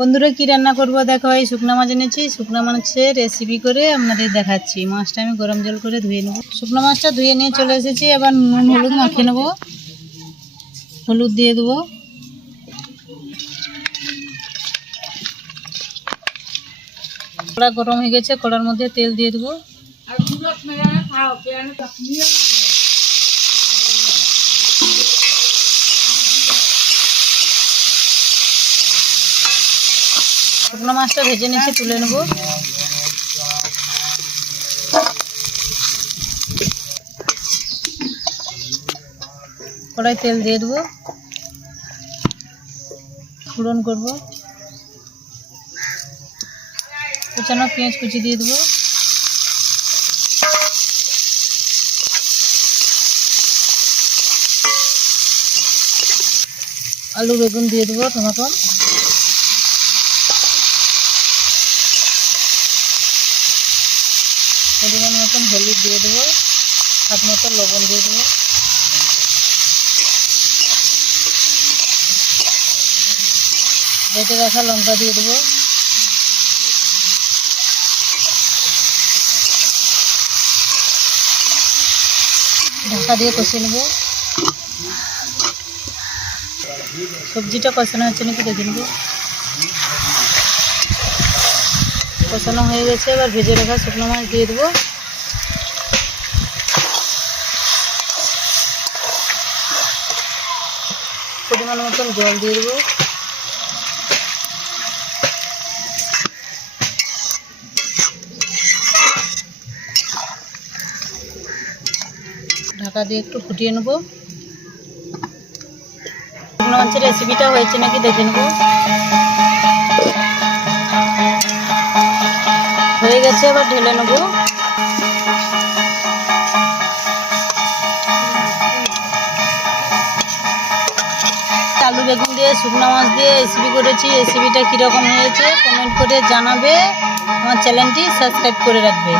বন্ধুরা কি রান্না করব দেখো, এই শুকনা মাছ এনেছি। শুকনা মাছের রেসিপি করে আপনাদের দেখাচ্ছি। মাছটা আমি গরম জল করে ধুয়ে নেব। শুকনো মাছটা ধুয়ে নিয়ে চলে এসেছি। এবার নুন হলুদ মাখিয়ে নেব। হলুদ দিয়ে দেবো, কড়া গরম হয়ে গেছে, কড়ার মধ্যে তেল দিয়ে দেবো। শুকনো মাছটা ভেজে নিচ্ছে, তুলে নেব। কড়াই তেল দিয়ে দেবো, ফোড়ন করব। কুচানো পেঁয়াজ কুচি দিয়ে দেবো। আলু বেগুন দিয়ে দেবো, টমেটো। পরিমাণ মতন হলুদ দিয়ে দেবো, স্বাদ মতো লবণ দিয়ে দেবো। বেটে রাখা লঙ্কা দিয়ে দেবো। ঢাকা দিয়ে কষিয়ে নেব। সবজিটা কষানো হচ্ছে নাকি দেখে নেব। কষানো হয়ে গেছে, এবার ভেজে রাখা শুকনো মাছ দিয়ে দেবো। পরিমাণ মতন জল দিয়ে দেবো। ঢাকা দিয়ে একটু ফুটিয়ে নেব। শুকনো মাছের রেসিপিটা হয়েছে নাকি দেখে নেব। হয়ে গেছে, এবার ঢেলে নেব। আলু বেগুন দিয়ে শুকনো মাছ দিয়ে রেসিপি করেছি। রেসিপিটা কীরকম হয়েছে কমেন্ট করে জানাবে। আমার চ্যানেলটি সাবস্ক্রাইব করে রাখবে।